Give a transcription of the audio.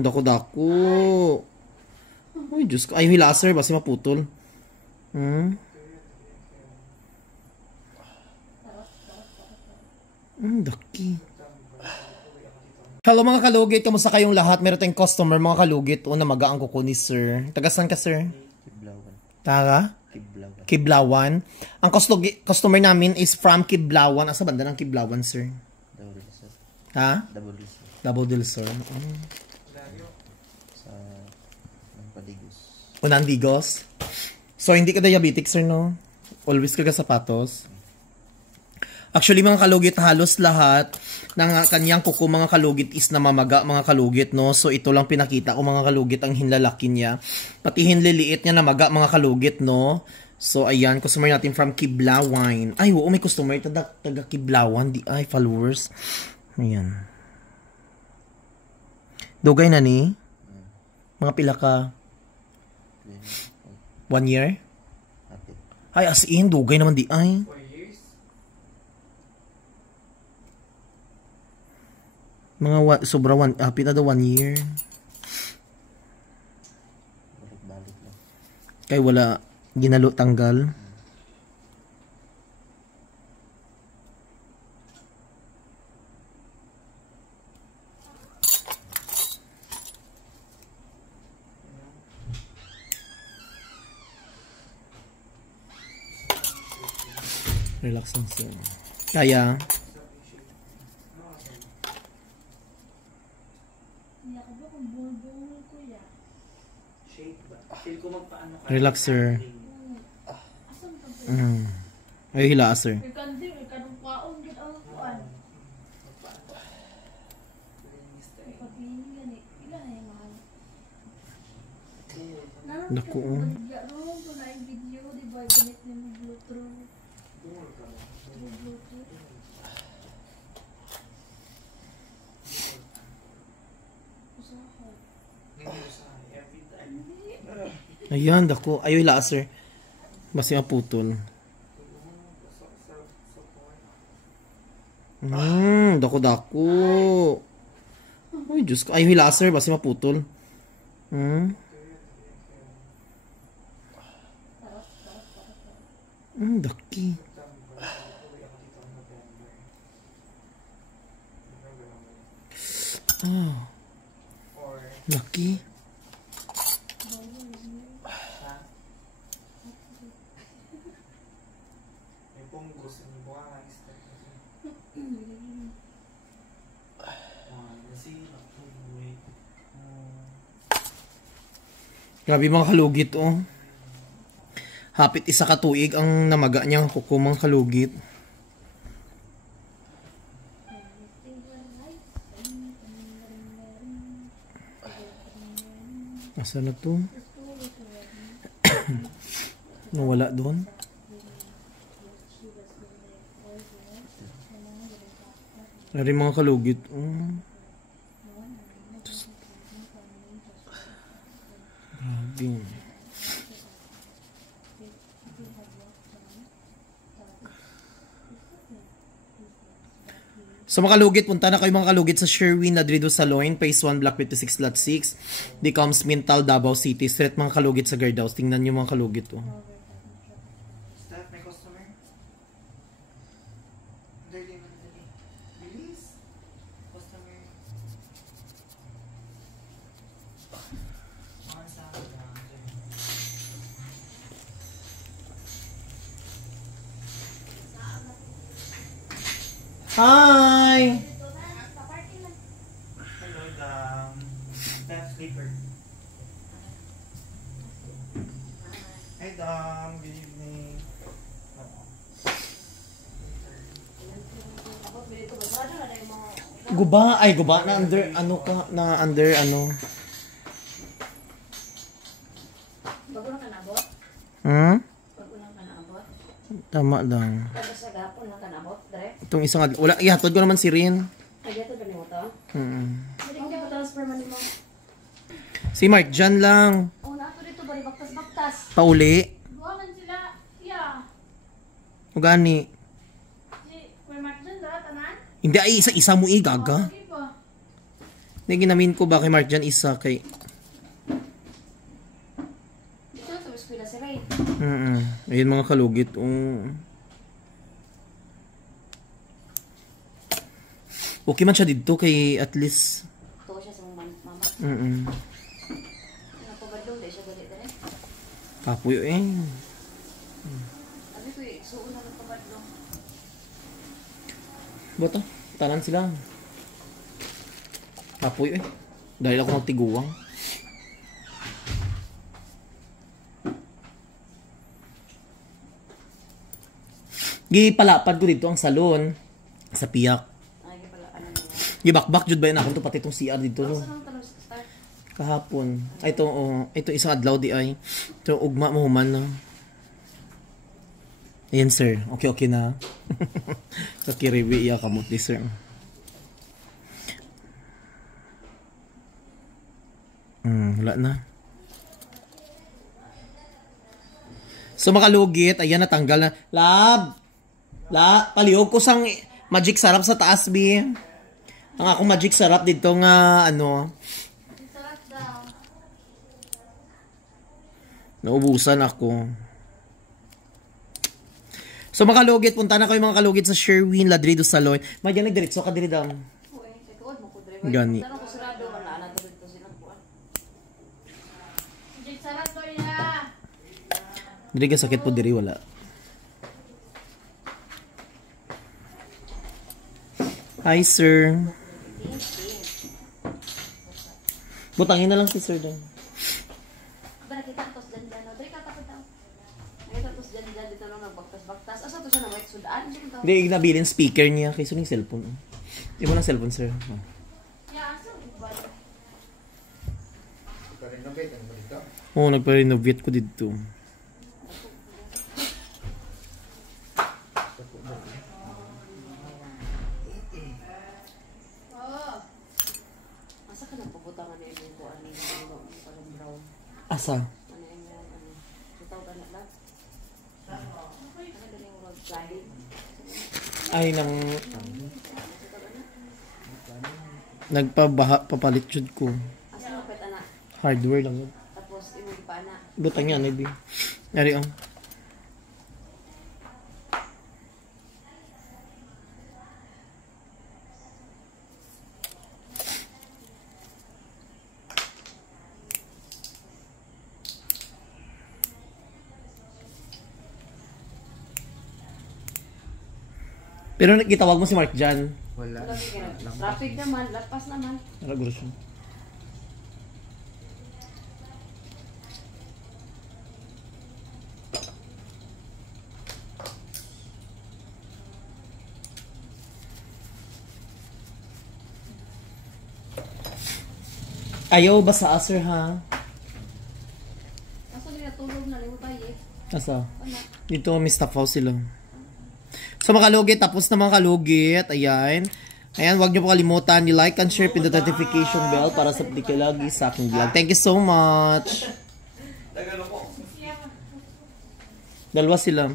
Dako-dako. Uy, Diyos ko. Ay, yung laser. Basi maputol. Daki. Hello mga kalugit. Kamusta kayong lahat? Meron tayong customer mga kalugit. Na maga ang kuko ni sir. Tagasan ka sir? Kiblawan. Taga? Kiblawan. Kiblawan. Ang customer namin is from Kiblawan. Asa banda ng Kiblawan sir? Double sir. Ha? Double sir. Double sir. Sa Padigos. Unandigos. So hindi ka diabetic sir no? Always ka sapatos. Actually mga kalugit, halos lahat ng kanyang kuko mga kalugit is namamaga mga kalugit no. So ito lang pinakita ko mga kalugit ang hinlalaki niya. Pati hinliliit niya namaga mga kalugit no. So ayan, customer natin from Kiblawan. Ay, oo, may customer taga Kiblawan, di ay followers. Ayan. Dugay na ni. Mga pila ka? 1 year? Ay, as in, dugay naman di ay. Mga sobra happy na daw 1 year. Balik-balik lang. Kay wala ginalo tanggal. Relax lang sir. Kaya relax sir. Ay hila sir. Naku. Ayan, dako. Ayoy laser. Basi maputol. Dako-dako. Uy, Diyos ko. Ayoy laser. Basi maputol. Daki. Daki. Grabe mga kalugit oh. Hapit isa ka tuig ang namaga niyang kuko mga kalugit. Asa na to? Nawala doon. Grabe mga kalugit. Grabe. So mga kalugit, punta na kayo mga kalugit sa Sherwin Ladrido Saloon, Phase 1, Block 56, Lot 6. Decoms Mintal, Davao City. Street mga kalugit sa Guardhouse. Tingnan nyo mga kalugit oh. Start, may customer. Release. Customer. Hi! Hello, staff sleeper. Hi, Dom. Good evening. Guba, ay guba na under ano ka na under ano. Bago lang ka naabot? Bago lang ka naabot? Tama lang. Tapos sa gapon lang ka naabot, direct? Itong isang wala ihatod ko naman si Rin. Ay, ito ba mo to? Hindi ko transfer man mo. Si Mark dyan lang. Oh, nato dito bali baktas-baktas. Pauli. Buwangan sila. Yeah. Ugani. Si Kuya Mark dyan, tanan? Hindi ay isa-isa mo igaga. Okay pa. ginamin ko ba kay Mark dyan isa kay... Ito sa eskwela si Ray. Ayun mga kalugit. Okay man siya dito kay at least... Ito siya sa mama. Napabadlong, di siya galit rin. Kapuyo eh. Sabi ko suon na napabadlong. Bato, tanan sila. Kapuyo eh. Dahil ako magtiguang. Gipalapad ko dito ang salon sa piyak. Ay, pala, ano na nga. Gibakbak jud ba yun ako to pati itong CR dito no. Saan ang tanong sa start? Kahapon. Ay ito isang adlaw di ay. Ito ugma mo human na. Ayan sir. Okay na. Kakiriwi iya kamot ni sir. Wala na. So makalugit, ayan natanggal na. Lab! Palihog ko sang magic sarap sa taas, B. Ang akong magic sarap dito nga, ano. Sarap daw. Naubusan ako. So makalugit, punta na kayo mga kalugit sa Sherwin Ladrido Salon. Madyan nagdiritso ka diri daw. Uy, ikaw mo ko driver. Gani. Tanong ko sarado, wala na to dito silang buwan. Jig sarap to ya. Diri ka sakit po diri wala. Hi sir. Butangin na lang si sir din. Ba nakita ko sa dyan. Dali ka tapos daw. Nakita ko sa dyan dito lang nagbaktas-baktas. Asa to siya na white sudaan? Hindi, nabilin speaker niya. Kaysa ng cellphone. Hindi mo ng cellphone, sir. Yeah, asa ba? Oo, nagpa-renovate ko dito. Asa ka nagpuputangan na yung buwan ni parang brown. Asa? Ano yung itaw ka na lang? Ano din yung mag-slide? Ay, papalit jud ko. Asa mo pet anak? Hardware lang yun. Tapos imong pa anak. Butang yan, edi. Yari, oh. Pero kitawag mo si Mark dyan. Wala. Traffic naman, lapas naman. Naguro siya. Ayaw ba sa sir ha? Asa nila tulog na liho tayo eh. Asa? Wala. Dito may staff house sila. So mga kalugit, tapos na mga kalugit. Ayan. Ayan, huwag niyo po kalimutan. I-like and share, pin the notification bell para sa update kayo lagi sa aking vlog. Thank you so much. Dalawa sila.